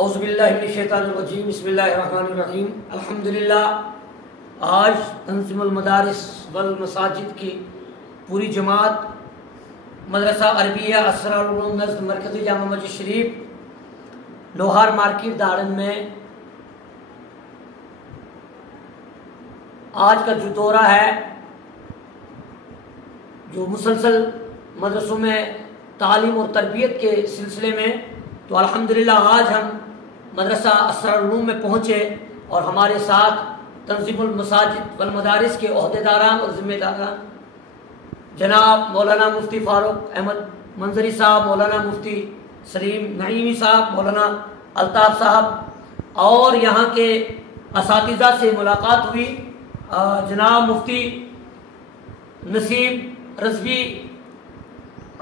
اعوذ باللہ من الشیطان الرجیم بسم اللہ الرحمن الرحیم الحمدللہ۔ آج تنظیم المدارس والمساجد کی پوری جماعت مدرسہ عربیہ اسرار العلوم نزد مرکزی جامع مسجد شریف لوہار مارکیٹ دارن میں آج کا جو دورہ ہے جو مسلسل مدرسوں میں تعلیم اور تربیت کے سلسلے میں، تو الحمدللہ آج ہم مدرسہ اسرار العلوم میں پہنچے اور ہمارے ساتھ تنظیم المساجد والمدارس کے عہدیداران اور ذمہ داران جناب مولانا مفتی فاروق احمد منظری صاحب، مولانا مفتی سلیم نعیمی صاحب، مولانا الطاف صاحب اور یہاں کے اساتذہ سے ملاقات ہوئی۔ جناب مفتی نسیم رضوی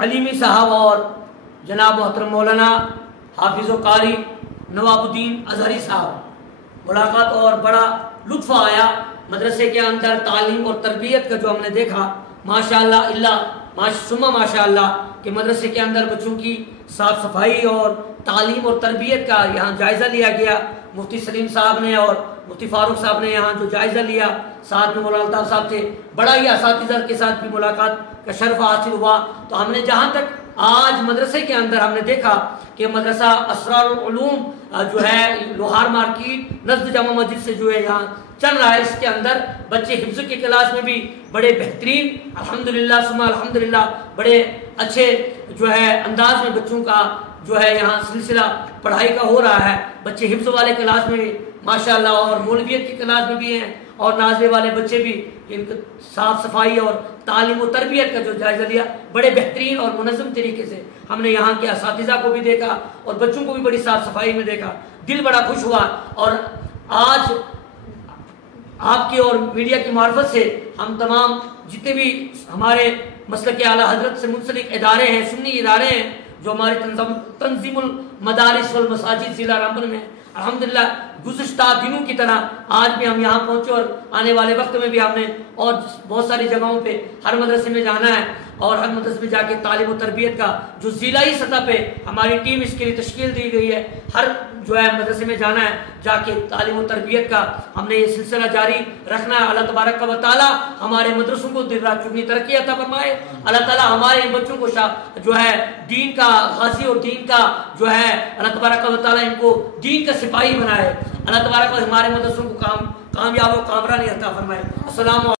علیمی صاحب اور جناب محترم مولانا حافظ و قاری نواب الدین اظہری صاحب ملاقات، اور بڑا لطف آیا مدرسے کے اندر تعلیم اور تربیت کا جو ہم نے دیکھا۔ ماشاءاللہ ماشاء اللہ کہ مدرسے کے اندر بچوں کی صاف صفائی اور تعلیم اور تربیت کا یہاں جائزہ لیا گیا۔ مفتی سلیم صاحب نے اور مفتی فاروق صاحب نے یہاں جو جائزہ لیا، ساتھ میں مولانا الطاف صاحب تھے، بڑا ہی اساتذہ کے ساتھ بھی ملاقات کا شرف حاصل ہوا۔ تو ہم نے جہاں تک آج مدرسے کے اندر ہم نے دیکھا کہ مدرسہ اسرار العلوم جو ہے لوہار مارکیٹ نزد جامع مسجد سے جو ہے یہاں چل رہا ہے، اس کے اندر بچے حفظ کی کلاس میں بھی بڑے بہترین الحمدللہ ثم الحمدللہ بڑے اچھے جو ہے انداز میں بچوں کا جو ہے یہاں سلسلہ پڑھائی کا ہو رہا ہے۔ بچے حفظ والے کلاس میں بھی ماشاءاللہ اور مولویت کی کلاس میں بھی ہیں، اور نازلے والے بچے بھی ان کو صاف صفائی اور تعلیم و تربیت کا جو جائزہ لیا بڑے بہترین اور منظم طریقے سے ہم نے یہاں کے اساتذہ کو بھی دیکھا اور بچوں کو بھی بڑی صاف صفائی میں دیکھا، دل بڑا خوش ہوا۔ اور آج آپ کی اور میڈیا کی معرفت سے ہم تمام جتنے بھی ہمارے مسلک اعلیٰ حضرت سے منسلک ادارے ہیں، سنی ادارے ہیں، جو ہمارے تنظیم المدارس والمساجد ضلع رامبن میں الحمدللہ گزشتہ دنوں کی طرح آج بھی ہم یہاں پہنچے، اور آنے والے وقت میں بھی ہم نے اور بہت ساری جگہوں پہ ہر مدرسے میں جانا ہے، اور ہر مدرسے میں جا کے تعلیم و تربیت کا جو ضلعی سطح پہ ہماری ٹیم اس کے لیے تشکیل دی گئی ہے، ہر جو ہے مدرسے میں جانا ہے، جا کے تعلیم و تربیت کا ہم نے یہ سلسلہ جاری رکھنا ہے۔ اللہ تبارک و تعالیٰ ہمارے مدرسوں کو دن رات چگنی ترقی عطا فرمائے۔ اللہ تعالیٰ ہمارے بچوں کو جو ہے دین کا غازی اور دین کا جو ہے اللہ تبارک و تعالیٰ ان کو دین کا سپاہی بنائے۔ اللہ تبارک و ہمارے مدرسوں کو کامیاب و کامرانی عطا فرمائے۔ السلام